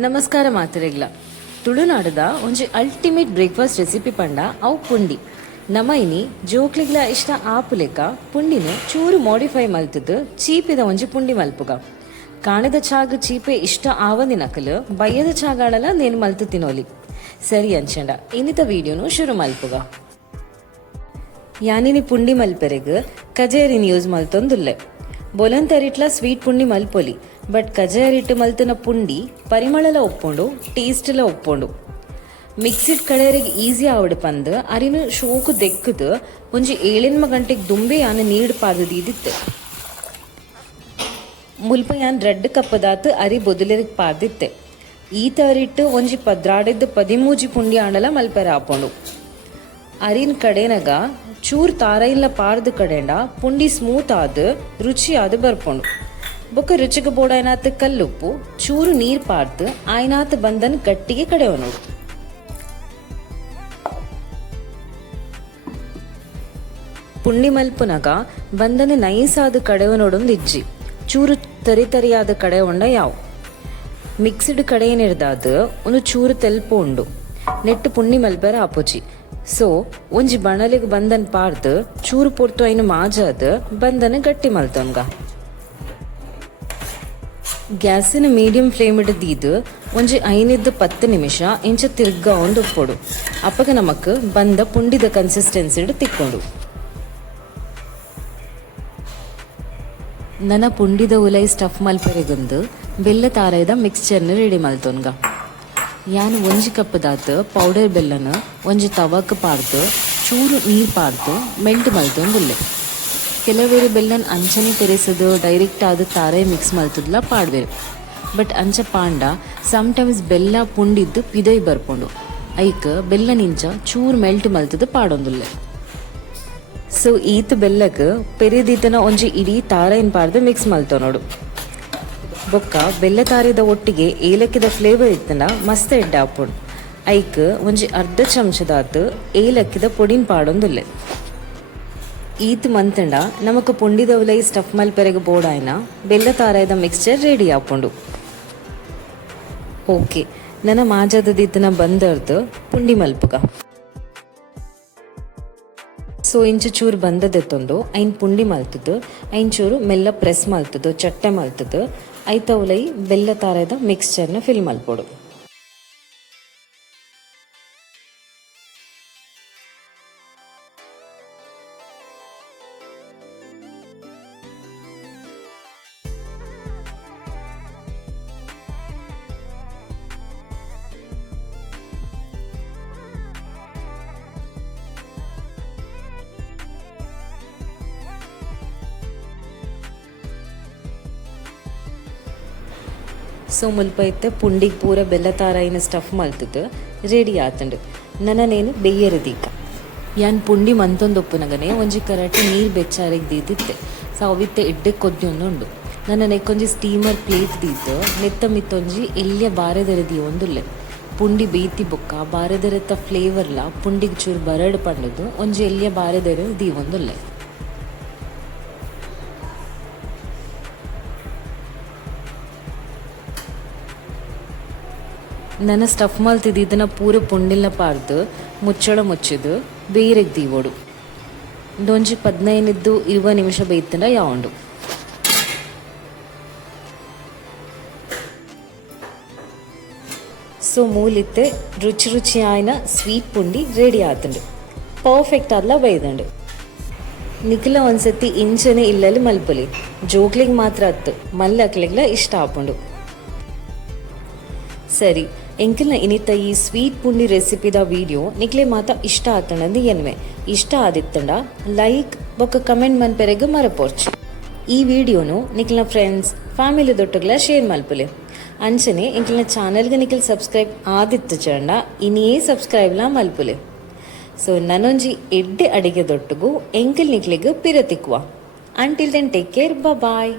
ನಮಸ್ಕಾರ ಮಾತರೆಗ್ಲ ತುಳು ನಾಡುದ ಒಂಜಿ ultimate breakfast recipe ಪಂಡ ಅವು ಪುಂಡಿ ನಮೈನಿ ಜೋಕ್ಲಿಗ್ಲ ಇಷ್ಟ ಆಪುಲೆಕ ಪುಂಡಿನ ಚೂರು ಮಾಡಿಫೈ ಮಲ್ತದ್ದು ಚೀಪಿದ ಒಂಜಿ ಪುಂಡಿ ಮಲ್ಪುಗ ಕಾಣದ ಚಾಗ್ ಚೀಪೆ ಇಷ್ಟ ಆವಂದಿನಕಲು ಬಯ್ಯದ ಚಾಗಾಳಲ ನೇನು ಮಲ್ತು ತಿನ್ನೋಲಿ ಸರಿ ಅಂಚಂಡ ಇನ್ನಿತ ವಿಡಿಯೋನು ಶುರು ಮಲ್ಪುಗ ಯಾನಿನಿ ಪುಂಡಿ ಮಲ್ಪೆರೆಗ್ ಕಜೇರಿನ ಯೂಸ್ ಮಲ್ತೊಂದುಲ್ಲೆ ಬೊಲಂತರಿಟ್ಲ ಸ್ವೀಟ್ ಪುಂಡಿ ಮಲ್ಪೊಲಿ ಬಟ್ ಕಜೇರಿಟ್ಟು ಮಲ್ತಿನ ಪುಂಡಿ ಪರಿಮಳಲ ಒಪ್ಪೊಂಡು ಟೇಸ್ಟ್ಲ ಒಪ್ಪೊಂಡು ಮಿಕ್ಸಿಡ್ ಕಡೆಯರಿಗೆ ಈಸಿ ಆವಡು ಪಂದು ಅರಿನು ಶೋಕು ದೆಕ್ಕದು ಒಂಜಿ 7 ಗಂಟೆಗೆ ದುಂಬೆ ಯಾನ ನೀಡು ಪಾರ್ದು ಇದಿತ್ತು ಮುಲ್ಪ ಯಾನ್ ರೆಡ್ ಕಪ್ಪದಾತು ಅರಿ ಬೊದಲೆರಿಗೆ ಪಾರ್ದಿತ್ತೆ ಈತ ಅರಿಟ್ಟು ಒಂಜಿ 13 ಪುಂಡಿ ಆಂಡಲ ಮಲ್ಪೆರ ಆಪೊಂಡು ಅರಿನ ಕಡೆನಗ ಚೂರ್ ತಾರೈಲ್ಲ ಪಾರ್ದು ಕಡೆಂಡ ಪುಂಡಿ ಸ್ಮೂತ್ ಆದು ರುಚಿ ಆದು ಬರ್ಪೊಂಡು ಬೊಕ್ಕ ರುಚಿಗೆ ಬೋಡಾಯ್ನಾತ್ ಕಲ್ಲುಪ್ಪು ಚೂರು ನೀರ್ ಪಾರ್ದು ಆಯ್ನಾತ್ ಬಂದನ್ ಗಟ್ಟಿಗೆ ಕಡೆಯವನೋಡು ಪುಂಡಿ ಮಲ್ಪುನಗ ಬಂದನ ನೈಸಾದ ಕಡೆಯವನೋಡೊಂದು ಇಜ್ಜಿ ಚೂರು ತರಿಯಾದ ಕಡೆ ಉಂಡ ಯಾವು ಮಿಕ್ಸ್ಡ್ ಕಡೆಯನಿರ್ದಾದ ಒಂದು ಚೂರು ತೆಲ್ಪು ಉಂಡು ನೆಟ್ಟು ಪುಂಡಿ ಮಲ್ಪೆರ ಆಪುಜಿ ಸೊ ಒಂಜಿ ಬಣಲಿಗೆ ಬಂದನ್ ಪಾರ್ದು ಚೂರು ಪೊರ್ತು ಐನು ಮಾಜಾದ ಬಂದನ ಗಟ್ಟಿ ಮಲ್ತೊನ್ಗ ಗ್ಯಾಸಿನ ಮೀಡಿಯಂ ಫ್ಲೇಮ್ ಇಡದೀದು ಒಂಜಿ 5-10 ನಿಮಿಷ ಇಂಚ ತಿರ್ಗ ಒಂದು ಉಪ್ಪೊಡು ಅಪ್ಪಗ ನಮಕ್ ಬಂದ ಪುಂಡಿದ ಕನ್ಸಿಸ್ಟೆನ್ಸಿ ತಿಕ್ಕೊಂಡು ನನ್ನ ಪುಂಡಿದ ಉಲೈ ಸ್ಟಫ್ ಮಲ್ಪೆರೆಗೊಂದು ಬೆಲ್ಲ ತಾರಾಯ್ದ ಮಿಕ್ಸ್ಚರ್ನ ರೆಡಿ ಮಲ್ತೊನ್ಗ ಯಾನು ಒಂಜಿ ಕಪ್ಪದಾತು ಪೌಡರ್ ಬೆಲ್ಲನ ಒಂಜಿ ತವಕ್ ಪಾರ್ದು ಚೂರು ನೀರು ಪಾರ್ದು ಮೆಲ್ಟ್ ಮಲ್ತೊಂದುಲ್ಲೆ ಕೆಲವೇರು ಬೆಲ್ಲನ್ ಅಂಚನೆ ತೆರೆಸದು ಡೈರೆಕ್ಟ್ ಆದ ತಾರೆ ಮಿಕ್ಸ್ ಮಲ್ತದ್ಲ ಪಾಡ್ವೇರು ಬಟ್ ಅಂಚ ಪಾಂಡ ಸಮ್ಟೈಮ್ಸ್ ಬೆಲ್ಲ ಪುಂಡಿದ್ದು ಪಿದೈ ಬರ್ಪೊಂಡು ಐಕ್ ಬೆಲ್ಲನಿಂಚ ಚೂರು ಮೆಲ್ಟ್ ಮಲ್ತದ ಪಾಡೊಂದುಲ್ಲೆ ಸೊ ಈತ್ ಬೆಲ್ಲಕ್ಕೆ ಪೆರಿದೀತನ ಒಂಜಿ ಇಡೀ ತಾರೆನ್ ಪಾರ್ದು ಮಿಕ್ಸ್ ಮಲ್ತೊನೋಡು ಬೊಕ್ಕ ಬೆಲ್ಲ ತಾರಿದ ಒಟ್ಟಿಗೆ ಏಲಕ್ಕಿದ ಫ್ಲೇವರ್ ಇತ್ತಂಡ ಮಸ್ತ್ ಎಡ್ಡೆ ಆಪುಂಡು ಐಕ್ ಒಂಜಿ ಅರ್ಧ ಚಮಚದಾತು ಏಲಕ್ಕಿದ ಪೊಡಿನ್ ಪಾಡೊಂದುಲ್ಲೆ ಈತ್ ಮಂತಂಡ ನಮಕ್ ಪುಂಡಿದ ಉಲೈ ಸ್ಟಫ್ ಮಲ್ಪೆರೆಗೆ ಬೋಡಾಯ್ನ ಬೆಲ್ಲ ತಾರಾಯ್ದ ಮಿಕ್ಸ್ಚರ್ ರೆಡಿ ಆಪುಂಡು ಓಕೆ ನನ್ನ ಮಾಜಾದ ದಿತ್ತನ ಬಂದರ್ದು ಪುಂಡಿ ಮಲ್ಪುಗ ಸೊ ಇಂಚು ಚೂರು ಬಂದದೆತ್ತೊಂದು ಐನ್ ಪುಂಡಿ ಮಲ್ತದ್ದು ಐನ್ ಚೂರು ಮೆಲ್ಲ ಪ್ರೆಸ್ ಮಲ್ತದ್ದು ಚಟ್ಟೆ ಮಲ್ತದ್ದು ಐತ ಉಲೈ ಬೆಲ್ಲ ತಾರಾಯ್ದ ಮಿಕ್ಸ್ಚರ್ನ ಫಿಲ್ ಮಲ್ಪೊಡು ಸೊ ಮುಲ್ಪ ಇತ್ತೆ ಪುಂಡಿಗೆ ಪೂರ ಬೆಲ್ಲ ತಾರಾಯಿನ ಸ್ಟಫ್ ಮಲ್ತದ್ದು ರೆಡಿ ಆತಂಡು ನನ್ನನೇನು ಬೇಯರದೀಕ ಯಾನ್ ಪುಂಡಿ ಮಂತೊಂದೊಪ್ಪುನಗನೆ ಒಂಜಿ ಕರಾಟೆ ನೀರು ಬೆಚ್ಚಾರಿಗೆ ದೀದಿತ್ತೆ ಸೊ ಅವಿತ್ತೆ ಎಡ್ಡೆ ಕೊದ್ದೊಂದು ಉಂಡು ನನ್ನ ನೆಕ್ಕೊಂಜಿ ಸ್ಟೀಮರ್ ಪ್ಲೇಟ್ ದೀತು ನೆತ್ತ ಮಿತ್ತೊಂಜಿ ಎಲ್ಲಿಯ ಬಾರೆದೆರೆ ದೀವೊಂದುಲ್ಲೆ ಪುಂಡಿ ಬೇಯ್ತಿ ಬೊಕ್ಕ ಬಾರೆದೆರೆತ್ತ ಫ್ಲೇವರ್ಲ ಪುಂಡಿಗೆ ಚೂರು ಬರಡು ಪಂಡದು ಒಂಜಿ ಎಲ್ಲಿಯ ಬಾರೆದೆರೆ ದೀವೊಂದುಲ್ಲೆ ನನ್ನ ಸ್ಟಫ್ ಮಲ್ತಿದ್ದು ಇದನ್ನ ಪೂರ ಪುಂಡಿಲ್ನ ಪಾರ್ದು ಮುಚ್ಚಳ ಮುಚ್ಚಿದು ಬೇರೆಗೆ ದೀವೋಡು ಒಂಜಿ 15-20 ನಿಮಿಷ ಬೇಯ್ತಂಡ ಯಾವಂಡು ಸೊ ಮೂಲಿತ್ತೆ ರುಚಿ ಆಯ್ನ ಸ್ವೀಟ್ ಪುಂಡಿ ರೆಡಿ ಆತಂಡು ಪರ್ಫೆಕ್ಟ್ ಆದ್ಲ ಬೈದಂಡು ನಿಖಿಲ ಒಂದ್ಸತಿ ಇಂಚನೆ ಇಲ್ಲಲ್ಲಿ ಮಲ್ಪಲಿ ಜೋಗ್ಲಿಗೆ ಮಾತ್ರ ಅತ್ತು ಮಲ್ಲಕ್ಲಿಗ್ಲ ಇಷ್ಟ ಆಪುಂಡು ಸರಿ ಎಂಕಲ್ನ ಇನಿತ ಈ ಸ್ವೀಟ್ ಪುಂಡಿ ರೆಸಿಪಿದ ವಿಡಿಯೋ ನಿಕ್ಲೆ ಮಾತ ಇಷ್ಟ ಆತಂಡಂದು ಎನ್ವೆ ಇಷ್ಟ ಆದಿತ್ತಂಡ ಲೈಕ್ ಬೊಕ್ಕ ಕಮೆಂಟ್ ಮನ್ಪೆರೆಗೆ ಮರಪೋರ್ಚಿ ಈ ವಿಡಿಯೋನು ನಿಕ್ಲಿನ ಫ್ರೆಂಡ್ಸ್ ಫ್ಯಾಮಿಲಿ ದೊಟ್ಟಗ್ಲ ಶೇರ್ ಮಲ್ಪಲೆ ಅಂಚನೆ ಎಂಕಲ್ನ ಚಾನಲ್ಗೆ ನಿಖಿಲ್ ಸಬ್ಸ್ಕ್ರೈಬ್ ಆದಿತ್ತು ಚಂಡ ಇನ್ನೇ ಸಬ್ಸ್ಕ್ರೈಬ್ಲ ಮಲ್ಪಲೆ ಸೊ ನನೊಂಜಿ ಎಡ್ಡೆ ಅಡಿಗೆ ದೊಟ್ಟಗು ಎಂಕಲ್ ನಿಕ್ಲಿಗೆ ಪಿರತಿಕ್ವ ಅಂಟಿಲ್ ದೆನ್ ಟೇಕ್ ಕೇರ್ ಬಾಯ್